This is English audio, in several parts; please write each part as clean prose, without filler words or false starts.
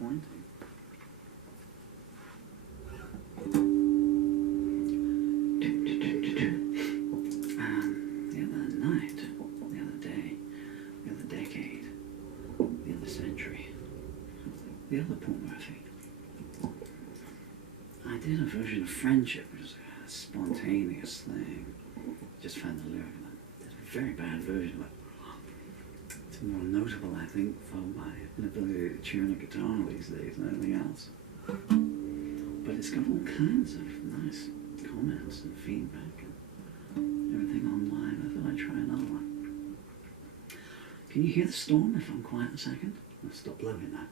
disappointing. The other night, the other day, the other decade, the other century, the other Paul Murphy, I did a version of Friendship, which is a spontaneous thing. Just found the lyric of it. It's a very bad version of it. It's more notable, I think, for my inability to tune a guitar these days than anything else. But it's got all kinds of nice comments and feedback and everything online. I thought I'd try another one. Can you hear the storm if I'm quiet a second? I'll stop blowing now.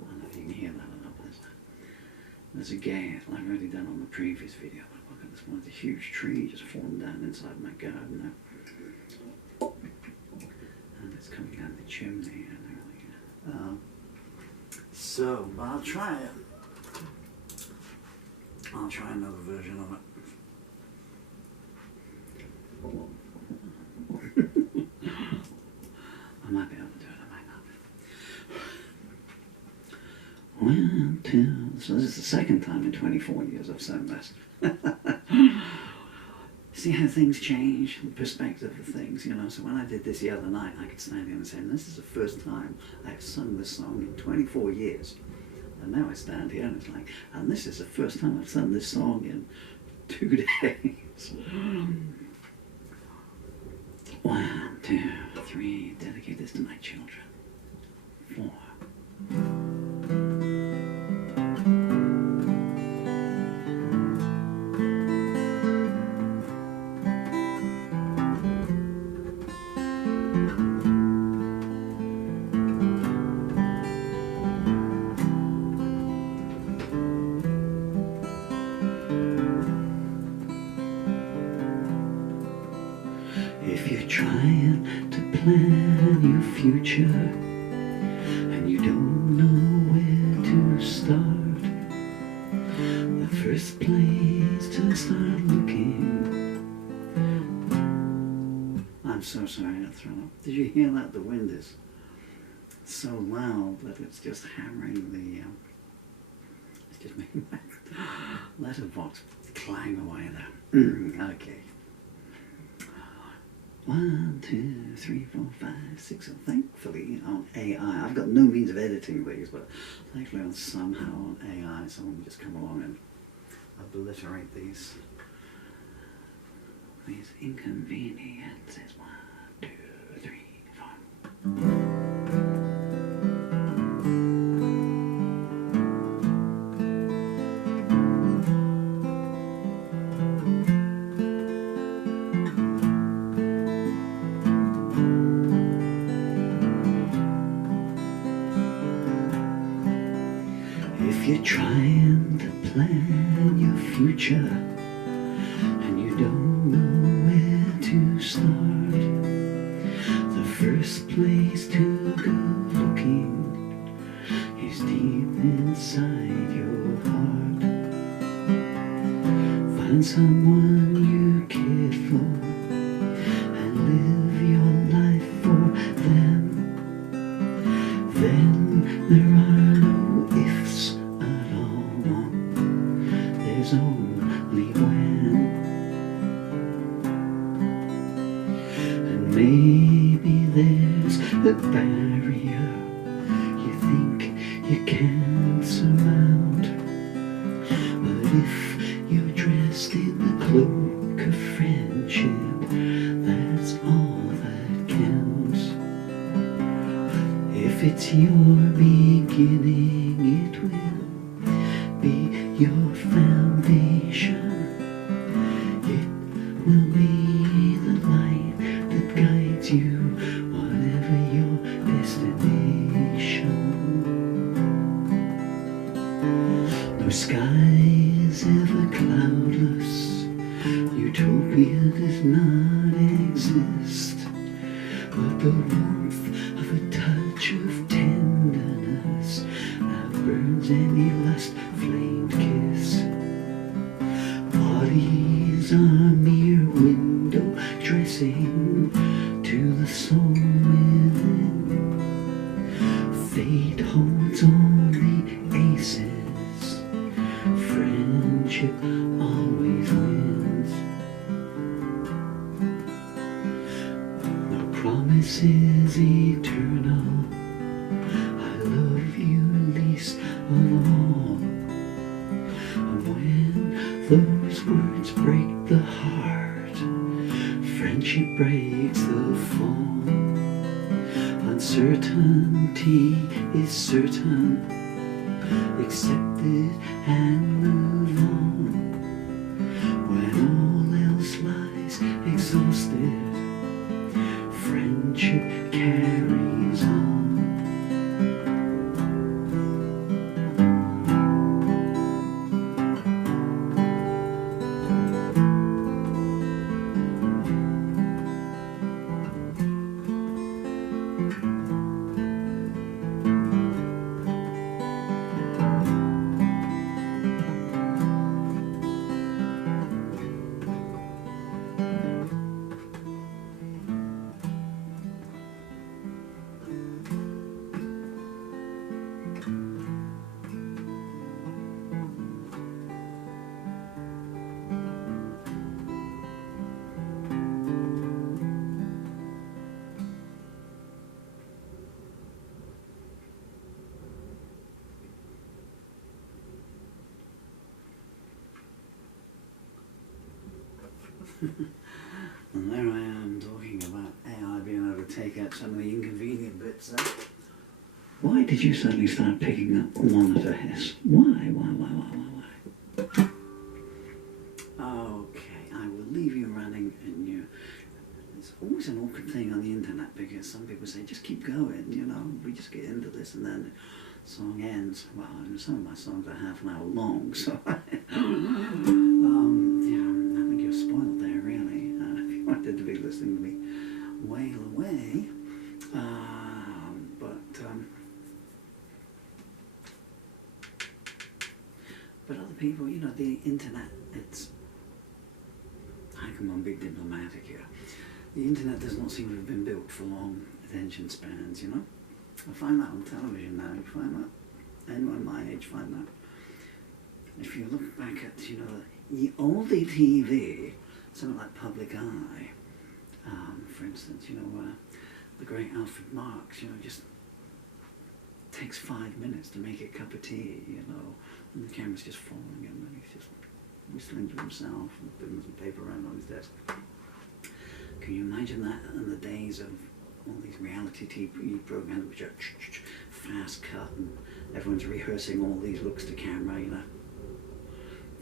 I don't know if you can hear that or not, but there's a gale, like I've already done on the previous video. Look at this one, it's a huge tree just falling down inside my garden now. And it's coming down the chimney and everything. So, I'll try it. I'll try another version of it. I might be able to do it, I might not. 1, 2, so this is the second time in 24 years I've sung this. See how things change, the perspective of things, you know. So when I did this the other night, I could stand here and say, this is the first time I've sung this song in 24 years. And now I stand here and it's like, and this is the first time I've sung this song in 2 days. 1, 2, 3, dedicate this to my children. 4. If you're trying to plan your future and you don't know where to start, the first place to start looking. I'm so sorry to throw up. Did you hear that? The wind is so loud that it's just hammering the, it's just making my letterbox clang away there. Okay. 1, 2, 3, 4, 5, 6. So thankfully on AI, I've got no means of editing these, but thankfully on somehow on AI, someone can just come along and obliterate these inconveniences. 1, 2, 3, 4. If you're trying to plan your future and you don't know where to start, the first place to go looking is deep inside your heart. Find someone you care for and live your life for them. Then there are no ifs at all. There's only when. And maybe there's a barrier you think you can't surmount. But if you're dressed in the cloak of friendship, that's all that counts. If it's your beginning, it will be your foundation. It will be the light that guides you, whatever your destination. No sky is ever cloudless, utopia does not exist, but the warmth of a touch of tenderness outburns any lust-flamed kiss. Bodies are mere window dressing to the soul within. Fate holds all the aces. Friendship always wins. No promise is eternal. I love you least of all. And when those words break the heart, friendship breaks the fall. Uncertainty is certain. Accept it and move on. When all else lies exhausted, friendship carries on. And there I am talking about AI being able to take out some of the inconvenient bits there. Why did you suddenly start picking up monitor hiss? Why? Okay, I will leave you running and you... It's always an awkward thing on the internet because some people say, just keep going, you know, we just get into this and then the song ends. Well, some of my songs are half an hour long, so... you're spoiled there, really. If you wanted to be listening to me wail away. But other people, you know, the internet, it's... I come on, be diplomatic here. The internet does not seem to have been built for long attention spans, you know? I find that on television now, you find that. Anyone my age find that. If you look back at, you know, the oldie TV, something like Public Eye, for instance, you know, the great Alfred Marks, you know, just takes 5 minutes to make a cup of tea, you know, and the camera's just following him and he's just whistling to himself and putting some paper around on his desk. Can you imagine that in the days of all these reality TV programs which are fast cut and everyone's rehearsing all these looks to camera, you know?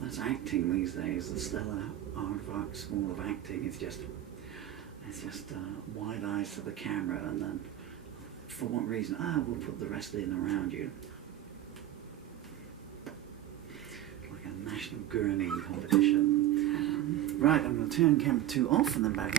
That's acting these days. The Stella Aardvark School of Acting is just, it's just wide eyes to the camera and then for what reason? We'll put the rest in around you. Like a national gurning competition. Right, I'm going to turn camera 2 off and then back